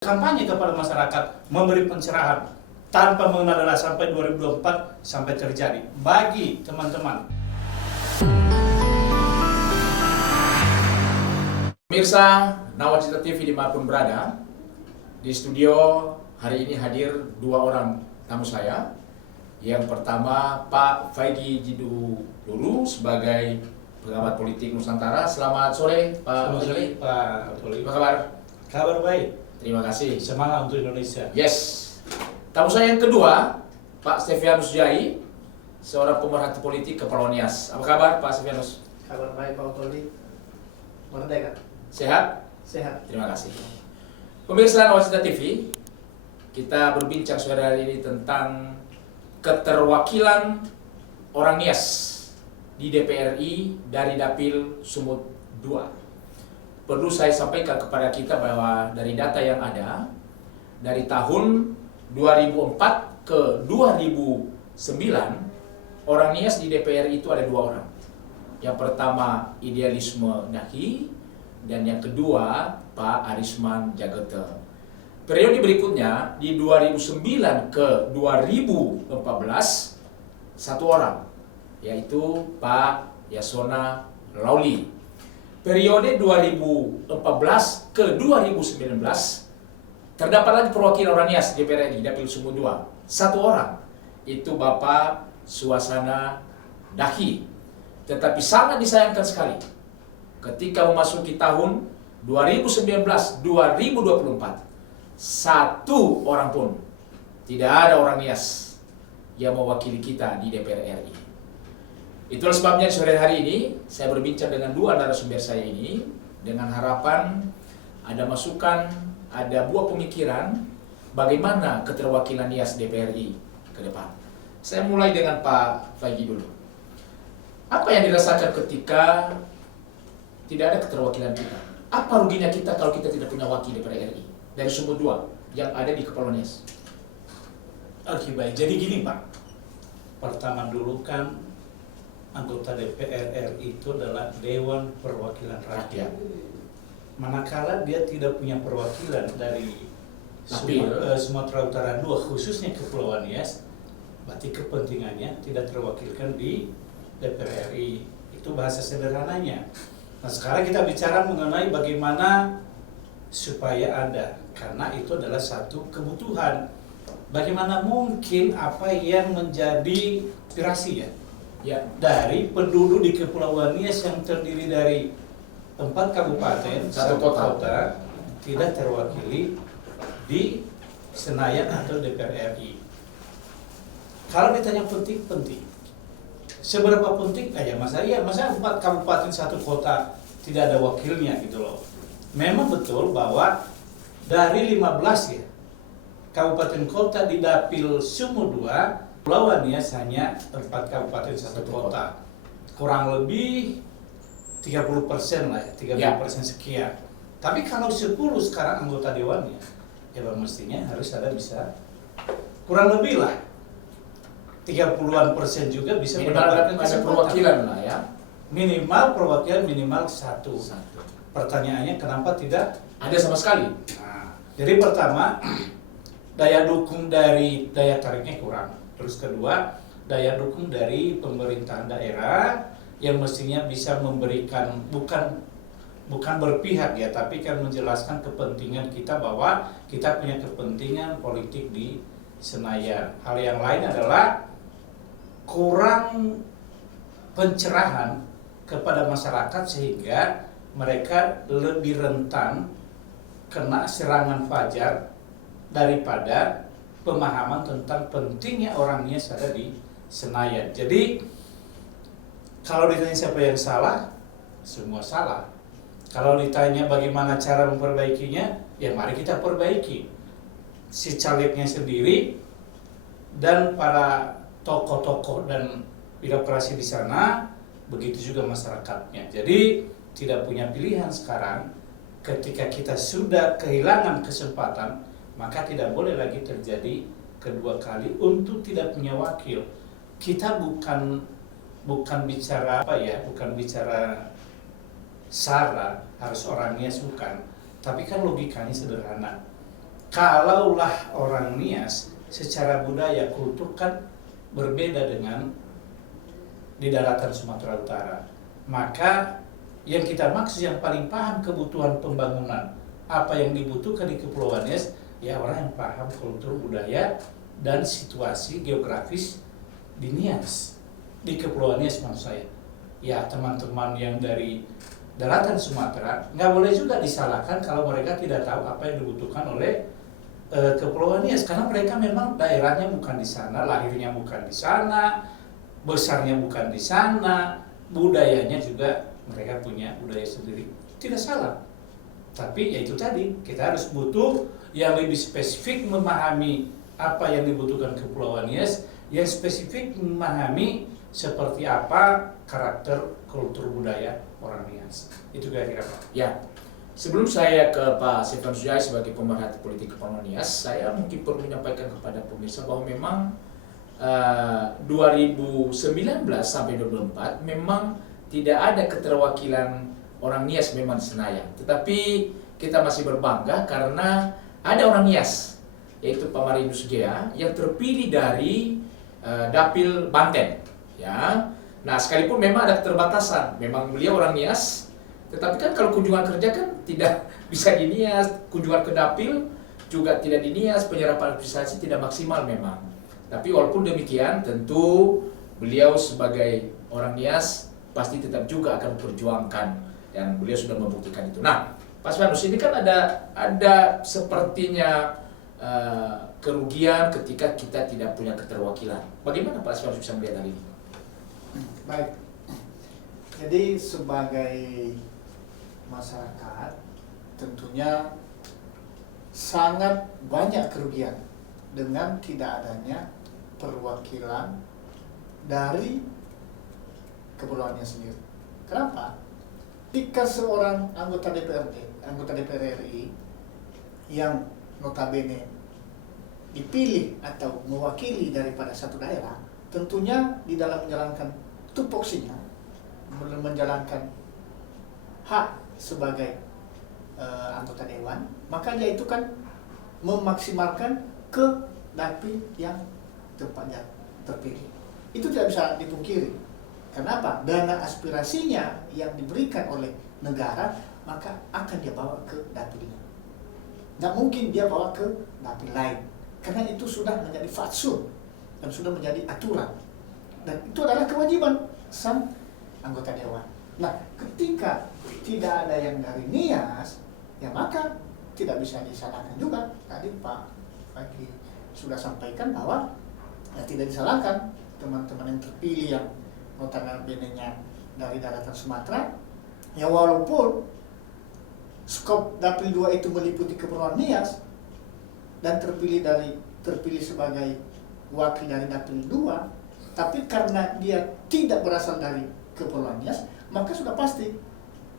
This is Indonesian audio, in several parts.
Kampanye kepada masyarakat, memberi pencerahan tanpa mengenal adalah sampai 2024 sampai terjadi. Bagi teman-teman. Pemirsa Nawacita TV dimanapun berada, di studio hari ini hadir dua orang tamu saya. Yang pertama Pak Faigi Jidu Lulu sebagai pengamat politik Nusantara. Selamat sore Pak Faigi. Pak Tuli. Apa kabar? Kabar baik. Terima kasih. Semangat untuk Indonesia. Yes. Tamu saya yang kedua Pak Stevianus Jai, seorang pemerhati politik Kepulauan Nias. Apa kabar Pak Stevianus? Kabar baik Pak Tuli. Merdeka. Sehat? Sehat. Terima kasih. Pemirsa Nawacita TV, kita berbincang sore hari ini tentang keterwakilan orang Nias di DPR RI dari Dapil Sumut II. Perlu saya sampaikan kepada kita bahwa dari data yang ada, dari tahun 2004 ke 2009, orang Nias di DPR itu ada dua orang. Yang pertama Idealisme Dahi, dan yang kedua Pak Arisman Jagete. Periode berikutnya di 2009 ke 2014 satu orang, yaitu Pak Yasona Lawli. Periode 2014 ke 2019 terdapat lagi perwakilan orang Nias di DPR RI Dapil Sumut II, satu orang, itu Bapak Suasana Dahi. Tetapi sangat disayangkan sekali ketika memasuki tahun 2019-2024, satu orang pun tidak ada orang Nias yang mewakili kita di DPR RI. Itulah sebabnya sore hari ini saya berbincang dengan dua narasumber saya ini dengan harapan ada masukan, ada buah pemikiran bagaimana keterwakilan Nias DPR RI ke depan. Saya mulai dengan Pak Faigi dulu. Apa yang dirasakan ketika tidak ada keterwakilan kita? Apa ruginya kita kalau kita tidak punya wakil DPR RI dari Sumut II yang ada di Kepulauan Nias? Oke, baik. Jadi gini Pak, pertama dulu kan anggota DPR RI itu adalah Dewan Perwakilan Rakyat. Manakala dia tidak punya perwakilan dari Sumatera Utara II, khususnya Kepulauan Nias, berarti kepentingannya tidak terwakilkan di DPR RI. Itu bahasa sederhananya. Nah, sekarang kita bicara mengenai bagaimana supaya ada, karena itu adalah satu kebutuhan. Bagaimana mungkin apa yang menjadi aspirasi ya dari penduduk di Kepulauan Nias yang terdiri dari 4 kabupaten, 1 kota tidak terwakili di Senayan atau DPR RI. Kalau ditanya penting. Seberapa penting? Masa 4 kabupaten 1 kota tidak ada wakilnya gitu loh. Memang betul bahwa dari 15 kabupaten kota di Dapil Sumut II, Kepulauan Nias hanya 4 kabupaten 1 kota. Kurang lebih 30% lah ya, 30% sekian. Tapi kalau 10 sekarang anggota dewannya, mestinya harus ada bisa kurang lebih lah 30-an% juga bisa mendapatkan perwakilan lah ya. Minimal perwakilan minimal 1. Pertanyaannya kenapa tidak ada sama sekali? Nah, jadi pertama daya dukung dari daya tariknya kurang. Terus kedua, daya dukung dari pemerintahan daerah yang mestinya bisa memberikan bukan berpihak ya, tapi kan menjelaskan kepentingan kita bahwa kita punya kepentingan politik di Senayan. Hal yang lain adalah kurang pencerahan kepada masyarakat sehingga mereka lebih rentan kena serangan fajar daripada pemahaman tentang pentingnya orang Nias ada di Senayan. Jadi kalau ditanya siapa yang salah, semua salah. Kalau ditanya bagaimana cara memperbaikinya, ya mari kita perbaiki. Si calegnya sendiri dan para tokoh-tokoh dan birokrasi di sana, begitu juga masyarakatnya. Jadi tidak punya pilihan sekarang. Ketika kita sudah kehilangan kesempatan, maka tidak boleh lagi terjadi kedua kali untuk tidak punya wakil. Kita bukan bicara bukan bicara sara harus orangnya bukan, tapi kan logikanya sederhana. kalaulah orang Nias secara budaya kultur kan berbeda dengan di daratan Sumatera Utara, maka yang kita maksud yang paling paham kebutuhan pembangunan apa yang dibutuhkan di Kepulauan Nias ya orang yang paham kultur budaya dan situasi geografis di Nias, di Kepulauan Nias maksud saya. Ya teman-teman yang dari daratan Sumatera nggak boleh juga disalahkan kalau mereka tidak tahu apa yang dibutuhkan oleh Kepulauan Nias, karena mereka memang daerahnya bukan di sana, lahirnya bukan di sana, besarnya bukan di sana, budayanya juga mereka punya budaya sendiri. Tidak salah. Tapi ya itu tadi, kita harus butuh yang lebih spesifik memahami apa yang dibutuhkan Kepulauan Nias, yang spesifik memahami seperti apa karakter kultur budaya orang Nias. Itu kira-kira Pak. Ya, sebelum saya ke Pak Stefan Sujai sebagai pemerhati politik Kepulauan Nias, saya mungkin perlu menyampaikan kepada pemirsa bahwa memang 2019 sampai 2024 memang tidak ada keterwakilan orang Nias memang di Senayan. Tetapi kita masih berbangga karena ada orang Nias, yaitu Pak Marinus Gea yang terpilih dari Dapil Banten. Ya, nah sekalipun memang ada keterbatasan, memang beliau orang Nias, tetapi kan kalau kunjungan kerja kan tidak bisa di Nias, kunjungan ke Dapil juga tidak di Nias, penyerapan administrasi tidak maksimal memang. Tapi walaupun demikian, tentu beliau sebagai orang Nias pasti tetap juga akan memperjuangkan dan beliau sudah membuktikan itu. Nah, Pak Swanus, ini kan ada sepertinya kerugian ketika kita tidak punya keterwakilan. Bagaimana Pak Swanus bisa melihat hal ini? Baik. Jadi sebagai masyarakat tentunya sangat banyak kerugian dengan tidak adanya perwakilan dari Kepulauannya sendiri. Kenapa? Jika seorang anggota DPR RI yang notabene dipilih atau mewakili daripada satu daerah, tentunya di dalam menjalankan tupoksinya, menjalankan hak sebagai anggota dewan, maka dia itu kan memaksimalkan ke dapil yang tempatnya terpilih. Itu tidak bisa dipungkiri. Kenapa? Dana aspirasinya yang diberikan oleh negara maka akan dia bawa ke dapilnya. Nggak mungkin dia bawa ke dapil lain, karena itu sudah menjadi fatsun dan sudah menjadi aturan. Dan itu adalah kewajiban sang anggota dewan. Nah, ketika tidak ada yang dari Nias, ya maka tidak bisa disalahkan juga. Tadi Pak Fakih sudah sampaikan bahwa ya, tidak disalahkan teman-teman yang terpilih yang notabene-nya dari daratan Sumatera, ya walaupun skop Dapil 2 itu meliputi Kepulauan Nias dan terpilih sebagai wakil dari Dapil 2, tapi karena dia tidak berasal dari Kepulauan Nias, maka sudah pasti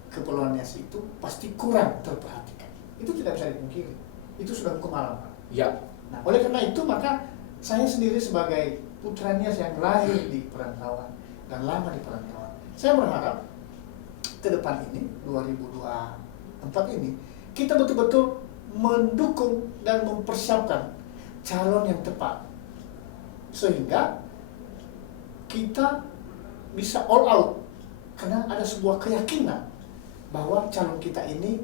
Kepulauan Nias itu pasti kurang terperhatikan. Itu tidak bisa dipungkiri. Itu sudah hukum alam. Ya. Nah, oleh karena itu maka saya sendiri sebagai putra Nias yang lahir di perantauan dan lama di perantauan, saya berharap ke depan ini 2024 ini kita betul-betul mendukung dan mempersiapkan calon yang tepat sehingga kita bisa all out, karena ada sebuah keyakinan bahwa calon kita ini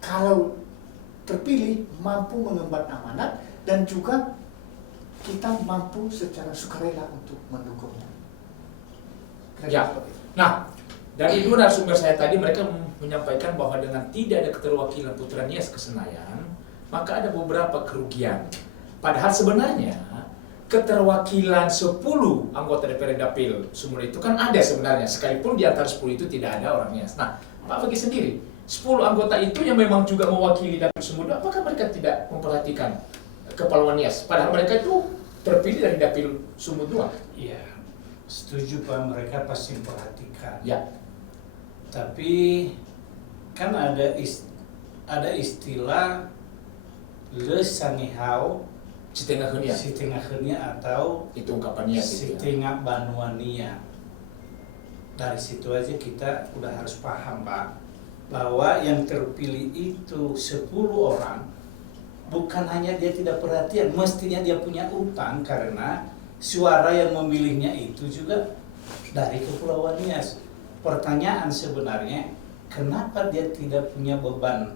kalau terpilih mampu mengemban amanat dan juga kita mampu secara sukarela untuk mendukungnya. Ya. Nah, dari dua narasumber saya tadi mereka menyampaikan bahwa dengan tidak ada keterwakilan Putra Nias ke Senayan, maka ada beberapa kerugian. Padahal sebenarnya keterwakilan 10 anggota DPR Dapil Sumur itu kan ada sebenarnya, sekalipun di antara 10 itu tidak ada orang Nias. Nah, Pak Fakih sendiri, 10 anggota itu yang memang juga mewakili Dapil Sumur, apakah mereka tidak memperhatikan Kepulauan Nias? Padahal mereka itu terpilih dari Dapil Sumur 2. Iya, setuju Pak, mereka pasti memperhatikan. Ya. Tapi kan ada istilah le sanihau setengah henia atau Itu ungkapannya gitu ya. setengah banuania. Dari situ aja kita udah harus paham Pak, bahwa yang terpilih itu 10 orang bukan hanya dia tidak perhatian, mestinya dia punya utang karena suara yang memilihnya itu juga dari Kepulauan Nias. Pertanyaan sebenarnya, kenapa dia tidak punya beban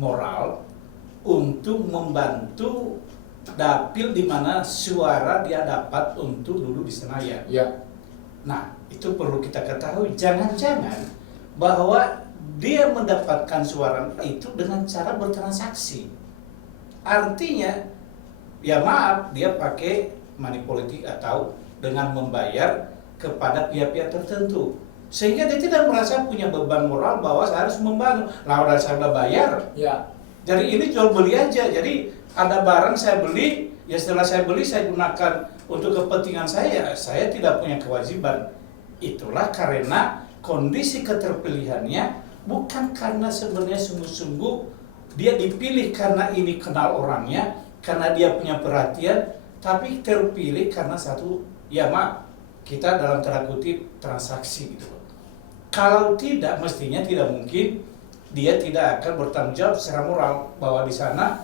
moral untuk membantu dapil di mana suara dia dapat untuk duduk di Senayan? Ya. Nah, itu perlu kita ketahui. Jangan-jangan bahwa dia mendapatkan suara itu dengan cara bertransaksi. Artinya, ya maaf, dia pakai money politik atau dengan membayar kepada pihak-pihak tertentu. Sehingga dia tidak merasa punya beban moral bahwa saya harus membangun. Lah, udah saya udah bayar. Ya. Jadi ini jual beli aja. Jadi ada barang saya beli, ya setelah saya beli saya gunakan untuk kepentingan saya tidak punya kewajiban. Itulah karena kondisi keterpilihannya bukan karena sebenarnya sungguh-sungguh dia dipilih karena ini kenal orangnya, karena dia punya perhatian, tapi terpilih karena satu, ya maaf, kita dalam tanda kutip transaksi gitu. Kalau tidak, mestinya tidak mungkin dia tidak akan bertanggung jawab secara moral bahwa di sana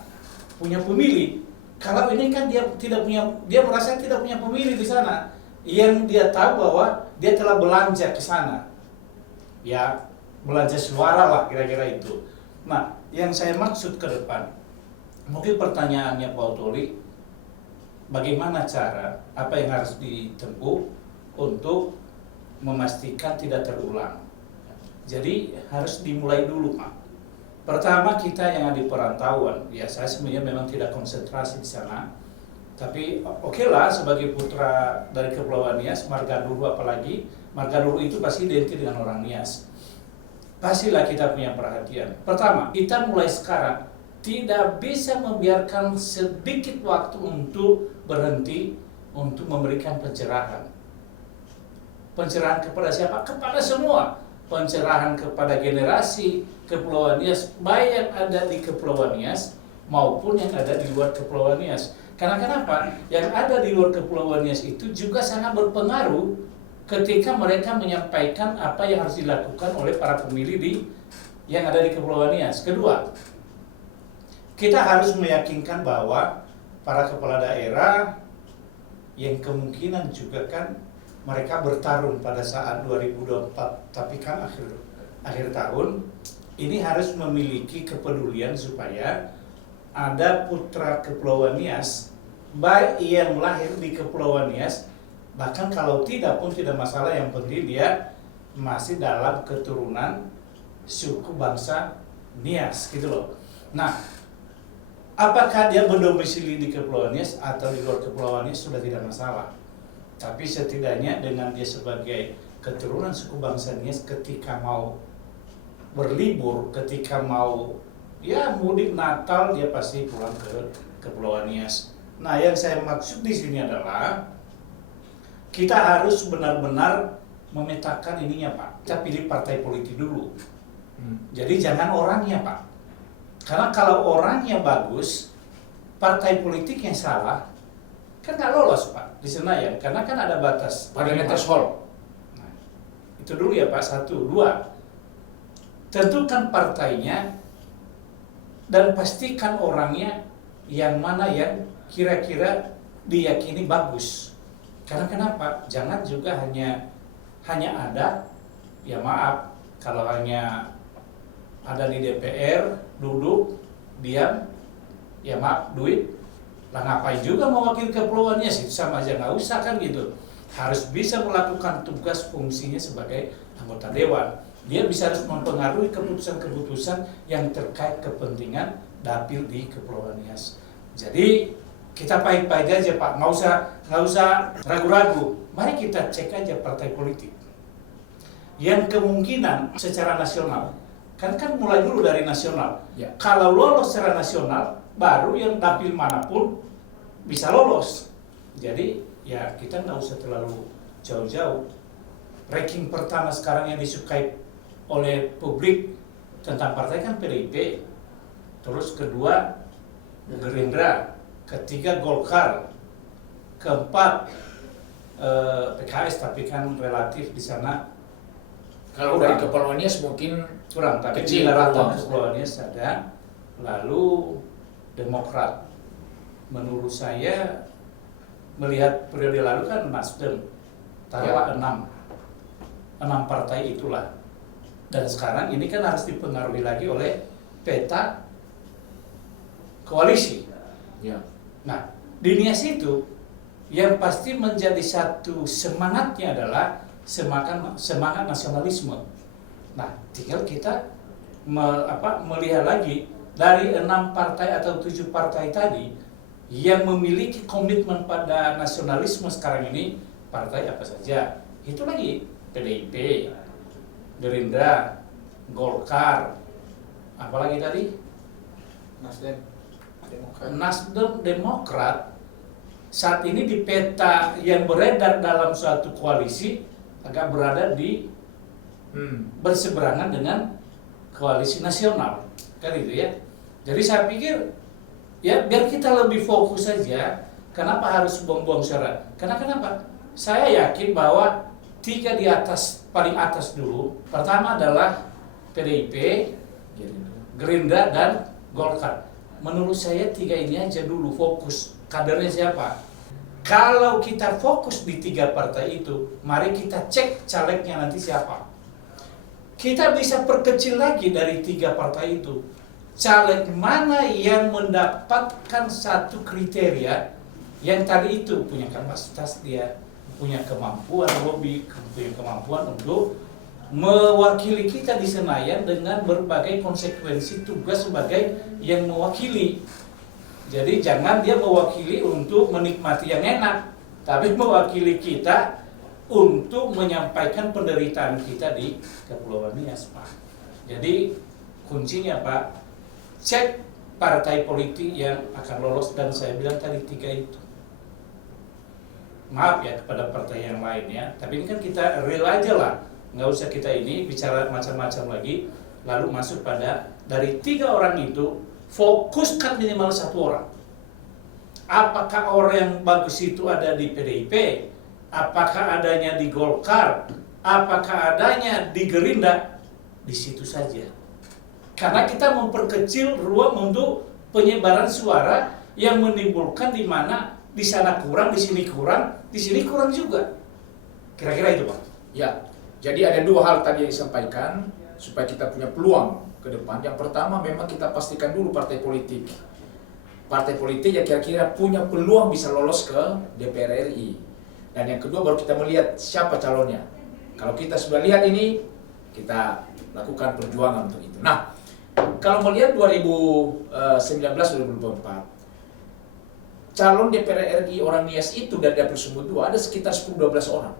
punya pemilih. Kalau ini kan dia tidak punya, dia merasa tidak punya pemilih di sana. Yang dia tahu bahwa dia telah belanja ke sana. Ya, belanja suara lah kira-kira itu. Nah, yang saya maksud ke depan, mungkin pertanyaannya Pak Otoli, bagaimana cara, apa yang harus ditempuh untuk memastikan tidak terulang? Jadi harus dimulai dulu, Pak. Pertama, kita yang ada di perantauan, ya saya sebenarnya memang tidak konsentrasi di sana, tapi oke lah sebagai putra dari Kepulauan Nias, Marganduru apalagi, Marganduru itu pasti identik dengan orang Nias. Pastilah kita punya perhatian. Pertama, kita mulai sekarang tidak bisa membiarkan sedikit waktu untuk berhenti untuk memberikan pencerahan. Pencerahan kepada siapa? Kepada semua. Pencerahan kepada generasi Kepulauan Nias, baik yang ada di Kepulauan Nias maupun yang ada di luar Kepulauan Nias. Karena kenapa? Yang ada di luar Kepulauan Nias itu juga sangat berpengaruh ketika mereka menyampaikan apa yang harus dilakukan oleh para pemilih yang ada di Kepulauan Nias. Kedua, kita harus meyakinkan bahwa para kepala daerah yang kemungkinan juga kan mereka bertarung pada saat 2024, tapi kan akhir tahun, ini harus memiliki kepedulian supaya ada putra Kepulauan Nias, baik yang lahir di Kepulauan Nias, bahkan kalau tidak pun tidak masalah, yang penting dia masih dalam keturunan suku bangsa Nias gitu loh. Nah, apakah dia berdomisili di Kepulauan Nias atau di luar Kepulauan Nias sudah tidak masalah. Tapi setidaknya dengan dia sebagai keturunan suku bangsa Nias, ketika mau berlibur, ketika mau ya mudik Natal, dia pasti pulang ke Kepulauan Nias. Nah, yang saya maksud di sini adalah kita harus benar-benar memetakan ininya, Pak. Kita pilih partai politik dulu. Jadi jangan orangnya, Pak. Karena kalau orangnya bagus, partai politik yang salah kan nggak lolos, Pak, di Senayan. Karena kan ada batas Parliamentary Hall. Nah, itu dulu ya, Pak. 1, 2. Tentukan partainya dan pastikan orangnya yang mana yang kira-kira diyakini bagus. Karena kenapa? Jangan juga hanya ada, ya maaf, kalau hanya ada di DPR, duduk, diam, ya maaf, duit, lah ngapain juga mewakili Kepulauan Nias, itu sama aja nggak usah kan gitu. Harus bisa melakukan tugas fungsinya sebagai anggota dewan. Dia bisa harus mempengaruhi keputusan-keputusan yang terkait kepentingan dapil di Kepulauan Nias. Jadi kita pahit-pahit aja, Pak, nggak usah ragu-ragu. Mari kita cek aja partai politik yang kemungkinan secara nasional, kan mulai dulu dari nasional. Ya. Kalau lolos secara nasional, baru yang dapil manapun bisa lolos. Jadi ya kita nggak usah terlalu jauh-jauh. Ranking pertama sekarang yang disukai oleh publik tentang partai kan PDIP, terus kedua Gerindra, ketiga Golkar, keempat PKS, tapi kan relatif di sana Kalau dari Kepulauan Nias mungkin kurang, tapi kecil, di daratan kurang. Kepulauan Nias ada. Lalu Demokrat. Menurut saya, melihat periode lalu kan Nasdem, taruhlah 6 partai itulah. Dan sekarang ini kan harus dipengaruhi lagi oleh peta koalisi. Ya. Nah, di Nias itu yang pasti menjadi satu semangatnya adalah semangat nasionalisme. Nah, tinggal kita melihat lagi dari 6 partai atau 7 partai tadi yang memiliki komitmen pada nasionalisme sekarang ini, partai apa saja? Itu lagi PDIP, Gerindra, Golkar, apalagi tadi? Nasdem, Demokrat. Saat ini di peta yang beredar dalam suatu koalisi agak berada di berseberangan dengan koalisi nasional, kan itu ya. Jadi saya pikir ya biar kita lebih fokus saja. Kenapa harus buang-buang syarat? Karena kenapa? Saya yakin bahwa 3 di atas, paling atas dulu. Pertama adalah PDIP, Gerindra, dan Golkar. Menurut saya 3 ini aja dulu fokus. Kadernya siapa? Kalau kita fokus di 3 partai itu, mari kita cek calegnya nanti siapa. Kita bisa perkecil lagi dari 3 partai itu. Caleg mana yang mendapatkan satu kriteria yang tadi itu punya kapasitas dia, punya kemampuan lobby, punya kemampuan untuk mewakili kita di Senayan dengan berbagai konsekuensi tugas sebagai yang mewakili. Jadi jangan dia mewakili untuk menikmati yang enak, tapi mewakili kita untuk menyampaikan penderitaan kita di Kepulauan Nias, Pak. Jadi kuncinya, Pak, cek partai politik yang akan lolos, dan saya bilang tadi 3 itu. Maaf ya kepada partai yang lain ya, tapi ini kan kita real aja lah, nggak usah kita ini bicara macam-macam lagi, lalu masuk pada dari 3 orang itu, fokuskan minimal 1 orang. Apakah orang yang bagus itu ada di PDIP, apakah adanya di Golkar, apakah adanya di Gerindra, di situ saja. Karena kita memperkecil ruang untuk penyebaran suara yang menimbulkan di mana di sana kurang, di sini kurang juga. Kira-kira itu, Pak. Ya, jadi ada 2 hal tadi yang disampaikan supaya kita punya peluang ke depan. Yang pertama memang kita pastikan dulu partai politik. Partai politik yang kira-kira punya peluang bisa lolos ke DPR RI. Dan yang kedua baru kita melihat siapa calonnya. Kalau kita sudah lihat ini, kita lakukan perjuangan untuk itu. Nah, kalau melihat 2019-2024, calon DPR RI orang Nias itu dari Dapil Sumut 2 ada sekitar 10-12 orang.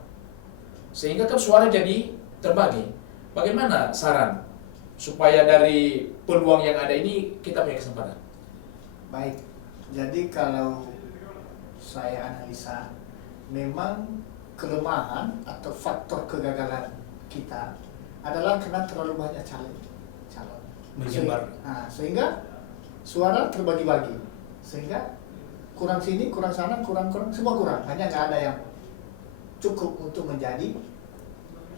Sehingga kan suara jadi terbagi. Bagaimana saran supaya dari peluang yang ada ini kita punya kesempatan? Baik, jadi kalau saya analisa, memang kelemahan atau faktor kegagalan kita adalah karena terlalu banyak calon. Menyebar. Sehingga suara terbagi-bagi, sehingga kurang sini, kurang sana, kurang, semua kurang. Hanya nggak ada yang cukup untuk menjadi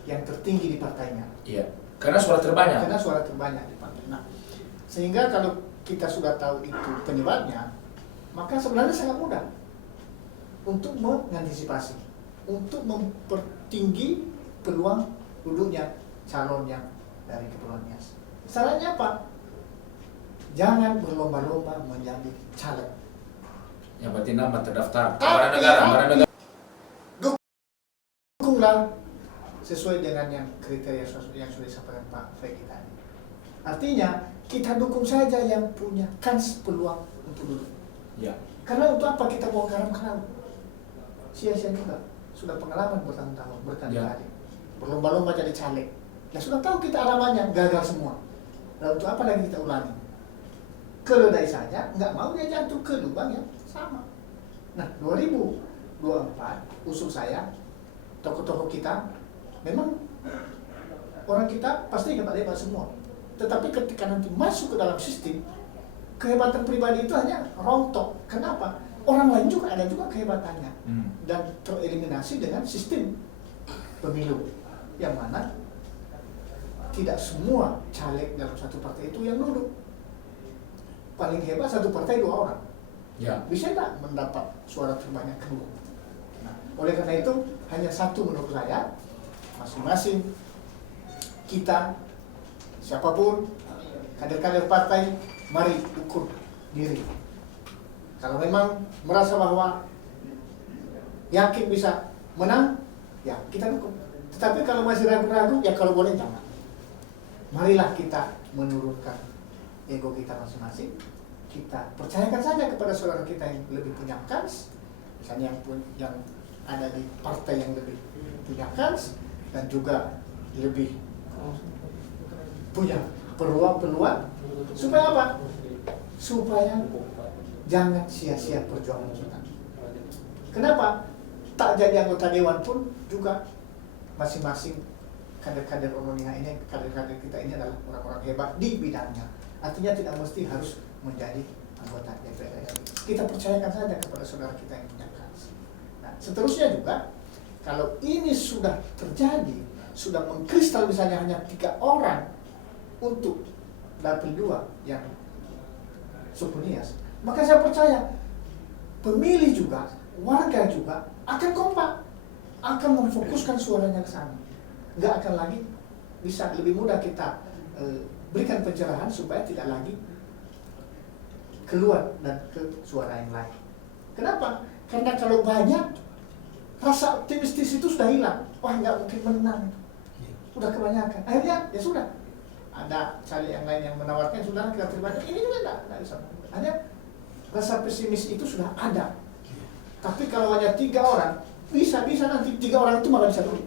yang tertinggi di partainya. Iya, karena suara terbanyak. Karena suara terbanyak di partai. Nah, sehingga kalau kita sudah tahu itu penyebabnya, maka sebenarnya sangat mudah untuk mengantisipasi, untuk mempertinggi peluang duduknya calon yang dari Kepulauan Nias. Sarannya apa? Jangan berlomba-lomba menjadi caleg. Yang berarti nama terdaftar barang negara. Dukunglah sesuai dengan yang kriteria yang sudah disampaikan Pak Feki tadi. Artinya kita dukung saja yang punya kans peluang untuk duduk. Ya. Karena untuk apa kita bawa garam ke laut? Sia-sia juga. Sudah pengalaman bertahun-tahun, berkali-kali. Berlomba-lomba jadi caleg. Ya sudah tahu kita alamannya, gagal semua. Lalu untuk apa lagi kita ulangi? Keledai saja, nggak mau dia jatuh ke lubang yang sama. Nah, 2024 usul saya, tokoh-tokoh kita, memang orang kita pasti hebat-hebat semua. Tetapi ketika nanti masuk ke dalam sistem, kehebatan pribadi itu hanya rontok. Kenapa? Orang lain juga ada juga kehebatannya. Dan tereliminasi dengan sistem pemilu. Yang mana tidak semua caleg dalam satu partai itu yang duduk. paling hebat satu partai 2 orang. Ya. Bisa tidak mendapat suara terbanyak kedua. Nah, oleh karena itu hanya satu menurut saya, masing-masing kita, siapapun, kader-kader partai, mari ukur diri. Kalau memang merasa bahwa yakin bisa menang, ya kita dukung. Tetapi kalau masih ragu-ragu, ya kalau boleh jangan. Marilah kita menurunkan ego kita masing-masing. Kita percayakan saja kepada saudara kita yang lebih punya kans, misalnya yang ada di partai yang lebih punya kans dan juga lebih punya peluang-peluang, supaya apa? Supaya jangan sia-sia perjuangan kita. Kenapa? Tak jadi anggota dewan pun juga masing-masing kader-kader Oronia ini, kader-kader kita ini adalah orang-orang hebat di bidangnya. Artinya tidak mesti harus menjadi anggota DPR RI. Kita percayakan saja kepada saudara kita yang punya kans. Nah, seterusnya juga, kalau ini sudah terjadi, sudah mengkristal misalnya hanya 3 orang untuk dapil 2 yang suku Nias, maka saya percaya pemilih juga, warga juga akan kompak, akan memfokuskan suaranya ke sana. Nggak akan lagi bisa lebih mudah kita berikan pencerahan supaya tidak lagi keluar dan ke suara yang lain. Kenapa? Karena kalau banyak, rasa optimistis itu sudah hilang. Wah, nggak mungkin menang. Udah kebanyakan. Akhirnya ya sudah. Ada caleg yang lain yang menawarkan, sudah kita terima. Ini juga nggak bisa. Hanya rasa pesimis itu sudah ada. Tapi kalau hanya 3 orang, bisa nanti 3 orang itu malah bisa dulu.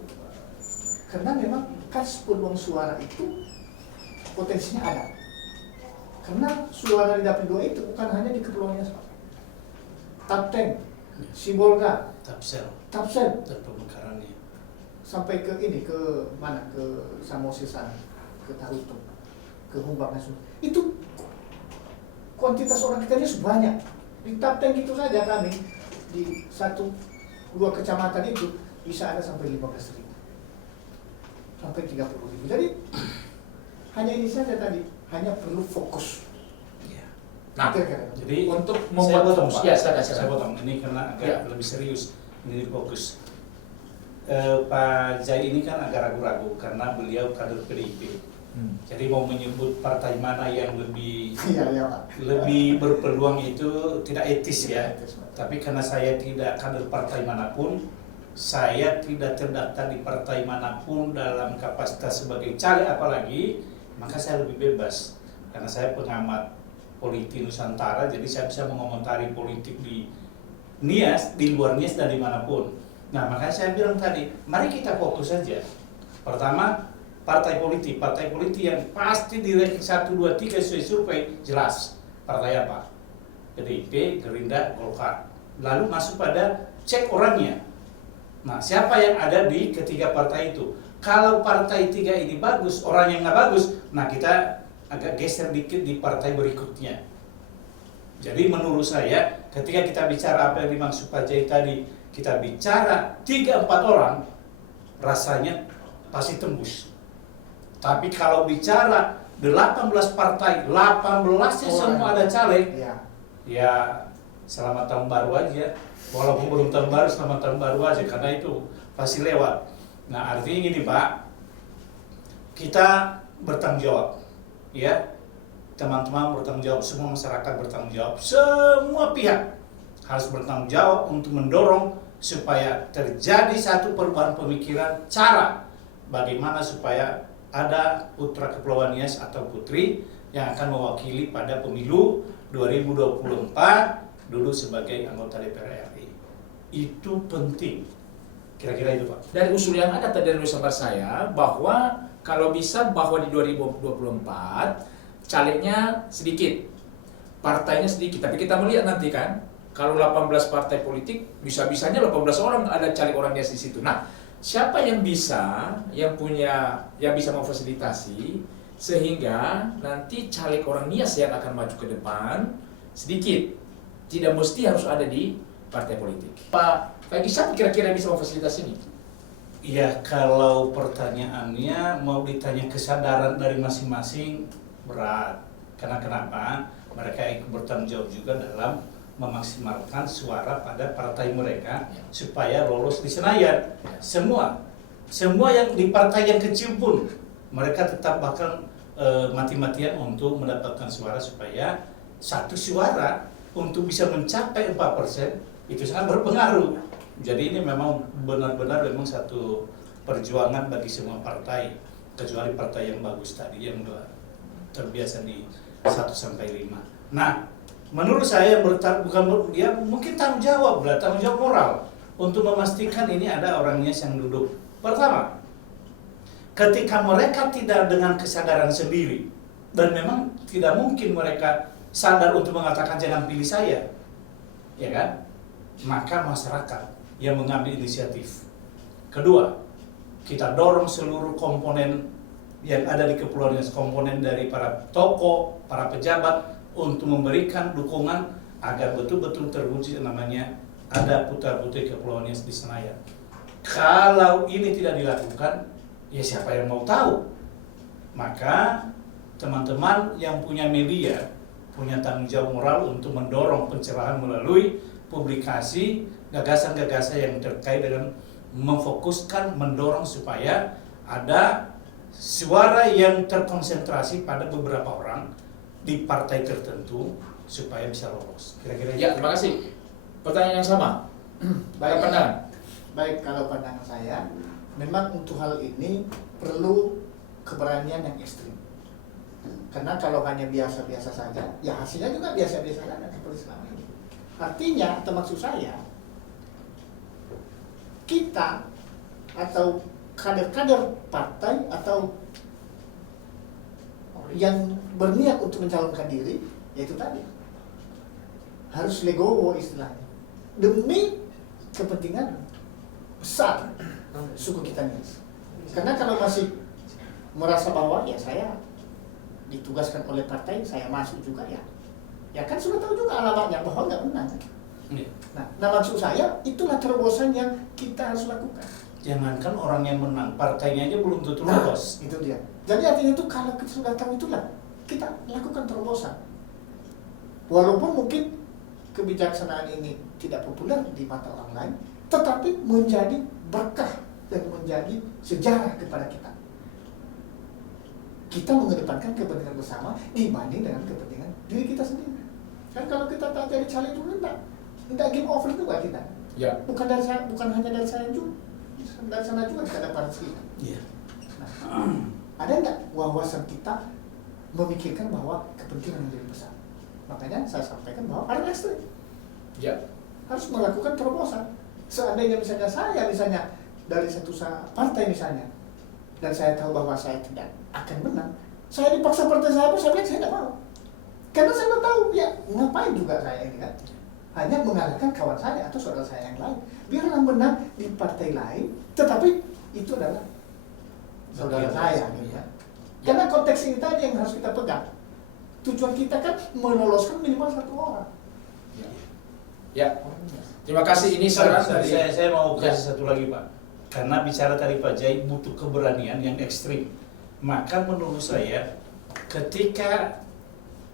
Karena memang kas peluang suara itu potensinya ada. Karena suara di dapil 2 itu bukan hanya di kepulauan Nias, Tapteng, Sibolga, Tapsel Tapsel, dan pemekarannya. sampai ke ini, ke mana, ke Samosir sana, ke Tarutung, ke Humbang. Itu kuantitas orang kita ini banyak. Di Tapteng itu saja kami di 1-2 kecamatan itu bisa ada sampai 15.000 sampai 30.000. Jadi hanya ini saja tadi, hanya perlu fokus. Nah, Kira-kira. jadi untuk Saya membuat potong, Pak. ya, saya Saya potong ini karena agak Ya. lebih serius, ini fokus. Pak Jai ini kan agak ragu-ragu karena beliau kader PDIP. Jadi mau menyebut partai mana yang lebih Iya, Pak. lebih berpeluang itu tidak etis ya. Tidak etis, Pak. Tapi karena saya tidak kader partai manapun, saya tidak terdaftar di partai manapun dalam kapasitas sebagai caleg apalagi, maka saya lebih bebas. Karena saya pengamat politik Nusantara, jadi saya bisa mengomentari politik di Nias, di luar Nias dan dimanapun. Nah, makanya saya bilang tadi, mari kita fokus saja. Pertama, partai politik yang pasti di ranking 1, 2, 3 sesuai survei jelas. Partai apa? PDIP, Gerindra, Golkar. Lalu masuk pada cek orangnya. Nah, siapa yang ada di ketiga partai itu? Kalau partai 3 ini bagus, orang yang nggak bagus, nah kita agak geser dikit di partai berikutnya. Jadi menurut saya, ketika kita bicara apa yang dimaksud Pak Jai tadi, kita bicara 3-4 orang, rasanya pasti tembus. Tapi kalau bicara 18 partai, 18-nya semua ada caleg, Iya. ya selamat tahun baru aja. Walaupun belum tahun baru, selamat tahun baru aja, karena itu pasti lewat. Nah, artinya gini Pak, kita bertanggung jawab, ya, teman-teman bertanggung jawab, semua masyarakat bertanggung jawab, semua pihak harus bertanggung jawab untuk mendorong supaya terjadi satu perubahan pemikiran, cara bagaimana supaya ada putra Kepulauan Nias atau putri yang akan mewakili pada pemilu 2024 dulu sebagai anggota DPR RI. Itu penting. Kira-kira itu Pak. dari usul yang ada tadi dari sahabat saya, bahwa kalau bisa bahwa di 2024 calegnya sedikit, partainya sedikit. Tapi kita melihat nanti kan, kalau 18 partai politik, bisa-bisanya 18 orang ada caleg orang Nias di situ. Nah, siapa yang bisa, yang bisa memfasilitasi sehingga nanti caleg orang Nias yang akan maju ke depan sedikit, tidak mesti harus ada di partai politik. Pak Faiqi, siapa kira-kira bisa memfasilitasi ini? Iya, kalau pertanyaannya mau ditanya kesadaran dari masing-masing berat. Karena kenapa? mereka ikut bertanggung jawab juga dalam memaksimalkan suara pada partai mereka supaya lolos di Senayan. Semua yang di partai yang kecil pun mereka tetap bakal mati-matian untuk mendapatkan suara supaya satu suara untuk bisa mencapai 4% itu sangat berpengaruh. Jadi ini memang benar-benar memang satu perjuangan bagi semua partai, kecuali partai yang bagus tadi yang terbiasa di 1-5. Nah, menurut saya dia mungkin tanggung jawab moral untuk memastikan ini ada orang Nias yang duduk. Pertama, ketika mereka tidak dengan kesadaran sendiri dan memang tidak mungkin mereka sadar untuk mengatakan jangan pilih saya, ya kan? Maka masyarakat yang mengambil inisiatif. Kedua, kita dorong seluruh komponen yang ada di Kepulauan Nias, komponen dari para tokoh, para pejabat untuk memberikan dukungan agar betul-betul terwujud namanya ada putra-putri Kepulauan Nias di Senayan. Kalau ini tidak dilakukan, ya siapa yang mau tahu? Maka teman-teman yang punya media punya tanggung jawab moral untuk mendorong pencerahan melalui publikasi gagasan-gagasan yang terkait dengan memfokuskan, mendorong supaya ada suara yang terkonsentrasi pada beberapa orang di partai tertentu supaya bisa lolos. Kira-kira Ya, terima kasih. Pertanyaan yang sama. Baik, pandangan. Baik, kalau pandangan saya, memang untuk hal ini perlu keberanian yang ekstrim. Karena kalau hanya biasa-biasa saja, ya hasilnya juga biasa-biasa saja seperti selama ini. Artinya, maksud saya, kita atau kader-kader partai atau yang berniat untuk mencalonkan diri, yaitu tadi harus legowo istilahnya demi kepentingan besar suku kita ini. Karena kalau masih merasa bahwa ya saya ditugaskan oleh partai, saya masuk juga ya kan sudah tahu juga alamatnya bahwa nggak menang. Nah maksud saya itulah terobosan yang kita harus lakukan. Jangankan orang yang menang, partainya aja belum tentu lolos. Itu dia. Jadi artinya itu kalau kita sudah tahu itulah kita lakukan terobosan. Walaupun mungkin kebijaksanaan ini tidak populer di mata orang lain, tetapi menjadi berkah dan menjadi sejarah kepada kita. Kita mengedepankan kepentingan bersama dibanding dengan kepentingan diri kita sendiri. Kan kalau kita tak jadi caleg dulu, tidak game over juga kita. Ya. Bukan hanya dari saya juga, dari sana juga kita dapat kita. Iya. Nah, ada nggak wawasan kita memikirkan bahwa kepentingan yang lebih besar? Makanya saya sampaikan bahwa ada ekstrim. Ya. Harus melakukan terobosan. Seandainya misalnya saya dari satu partai misalnya, dan saya tahu bahwa saya tidak akan menang, saya dipaksa partai saya pun saya bilang saya tidak mau. Karena saya tahu ya ngapain juga saya ini kan, hanya mengalahkan kawan saya atau saudara saya yang lain. Biarlah menang di partai lain, tetapi itu adalah saudara saya gitu kan. Karena konteks ini tadi yang harus kita pegang. Tujuan kita kan meloloskan minimal satu orang. Ya. Terima kasih, ini saran dari Saya mau kasih satu lagi, Pak. Karena bicara tadi Pak Jai butuh keberanian yang ekstrim. Maka menurut saya ketika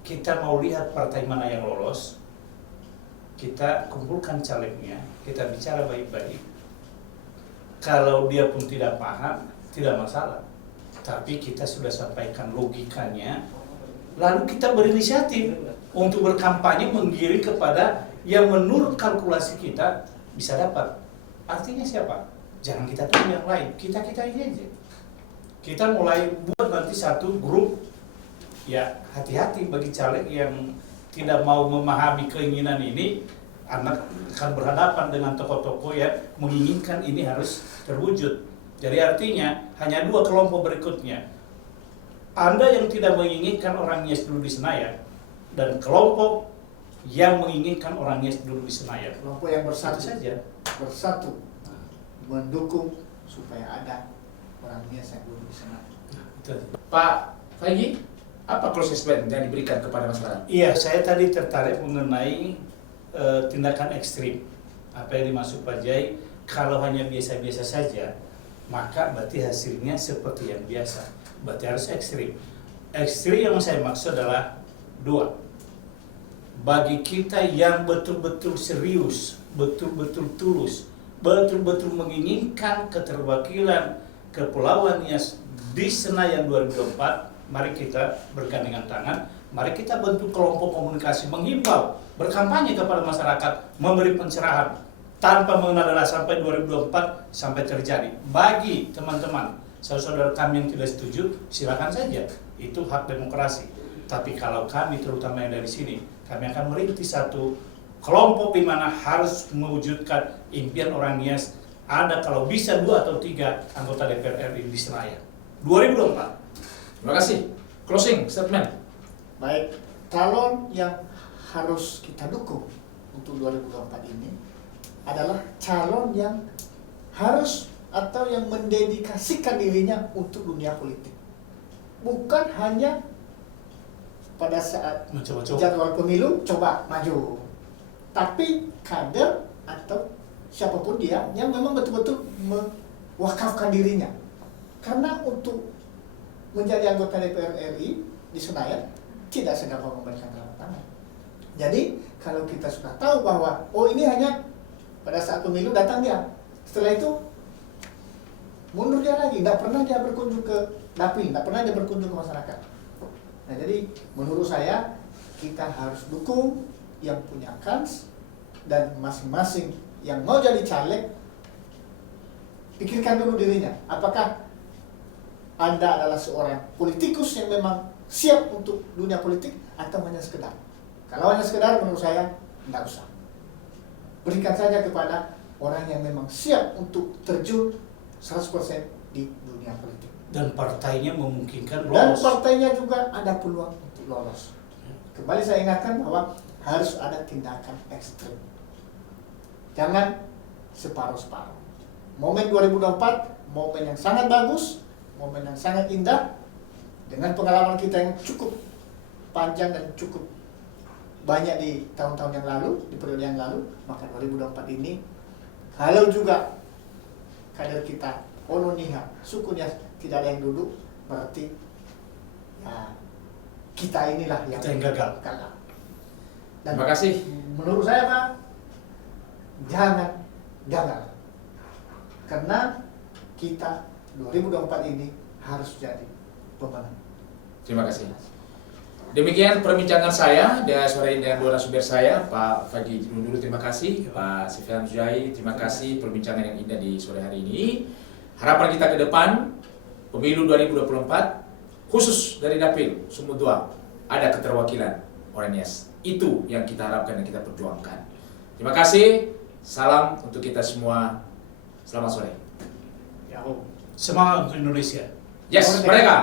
kita mau lihat partai mana yang lolos, kita kumpulkan calegnya, kita bicara baik-baik. Kalau dia pun tidak paham, tidak masalah. Tapi kita sudah sampaikan logikanya, lalu kita berinisiatif untuk berkampanye menggiring kepada yang menurut kalkulasi kita bisa dapat. Artinya siapa? Jangan kita tunggu yang lain, kita ini aja. Kita mulai buat nanti satu grup, ya hati-hati bagi caleg yang tidak mau memahami keinginan ini, anak akan berhadapan dengan tokoh-tokoh yang menginginkan ini harus terwujud. Jadi artinya hanya dua kelompok berikutnya. Anda yang tidak menginginkan orang Nias dulu di Senayan, dan kelompok yang menginginkan orang Nias dulu di Senayan. Kelompok yang bersatu saja. Bersatu mendukung supaya ada orang Nias yang dulu di Senayan. Pak Faigi, apa closing statement yang diberikan kepada masyarakat? Iya, saya tadi tertarik mengenai tindakan ekstrim. Apa yang dimaksud Pak Jai, kalau hanya biasa-biasa saja, maka berarti hasilnya seperti yang biasa. Berarti harus ekstrim. Ekstrim yang saya maksud adalah dua. bagi kita yang betul-betul serius, betul-betul tulus, betul-betul menginginkan keterwakilan Kepulauan Nias di Senayan 2024, mari kita bergandengan tangan, mari kita bentuk kelompok komunikasi, menghimbau, berkampanye kepada masyarakat, memberi pencerahan tanpa mengenal adalah sampai 2024 sampai terjadi. Bagi teman-teman, saudara-saudara kami yang tidak setuju, silakan saja, itu hak demokrasi. Tapi kalau kami, terutama yang dari sini, kami akan merintis satu kelompok di mana harus mewujudkan impian orang Nias. Ada kalau bisa 2 atau 3 anggota DPR RI di Senayan 2024. Terima kasih. Closing statement. Baik, calon yang harus kita dukung untuk 2024 ini adalah calon yang harus atau yang mendedikasikan dirinya untuk dunia politik. Bukan hanya pada saat Mencoba-coba. jadwal pemilu coba maju, tapi kader atau siapapun dia yang memang betul-betul mewakafkan dirinya. Karena untuk menjadi anggota DPR RI di Senayan tidak segampang memberikan tanda tangan. Jadi kalau kita sudah tahu bahwa oh ini hanya pada saat pemilu datang dia, setelah itu mundur dia lagi, tidak pernah dia berkunjung ke dapil, tidak pernah dia berkunjung ke masyarakat. Nah jadi menurut saya kita harus dukung yang punya kans, dan masing-masing yang mau jadi caleg pikirkan dulu dirinya, apakah Anda adalah seorang politikus yang memang siap untuk dunia politik atau hanya sekedar. Kalau hanya sekedar menurut saya tidak usah. Berikan saja kepada orang yang memang siap untuk terjun 100% di dunia politik. Dan partainya memungkinkan Dan lolos. partainya juga ada peluang untuk lolos. Kembali saya ingatkan bahwa harus ada tindakan ekstrim. Jangan separuh-separuh. Momen 2024, momen yang sangat bagus, momen yang sangat indah, dengan pengalaman kita yang cukup panjang dan cukup banyak di tahun-tahun yang lalu, di periode yang lalu, maka 2024 ini kalau juga kader kita Ononiha, sukunya tidak ada yang duduk, berarti ya kita inilah yang gagal. Dan Terima kasih. menurut saya Pak, jangan gagal. Karena kita 2024 ini harus jadi pemenang. Terima kasih. Demikian perbincangan saya dengan sore ini dengan dua narasumber saya, Pak Fagi dulu terima kasih, Pak Sifyan Zujai terima kasih perbincangan yang indah di sore hari ini. Harapan kita ke depan pemilu 2024 khusus dari Dapil Sumut 2 ada keterwakilan orang Nias. Itu yang kita harapkan dan kita perjuangkan. Terima kasih. Salam untuk kita semua. Selamat sore. Ya, Semangat untuk Indonesia. Yes, mereka.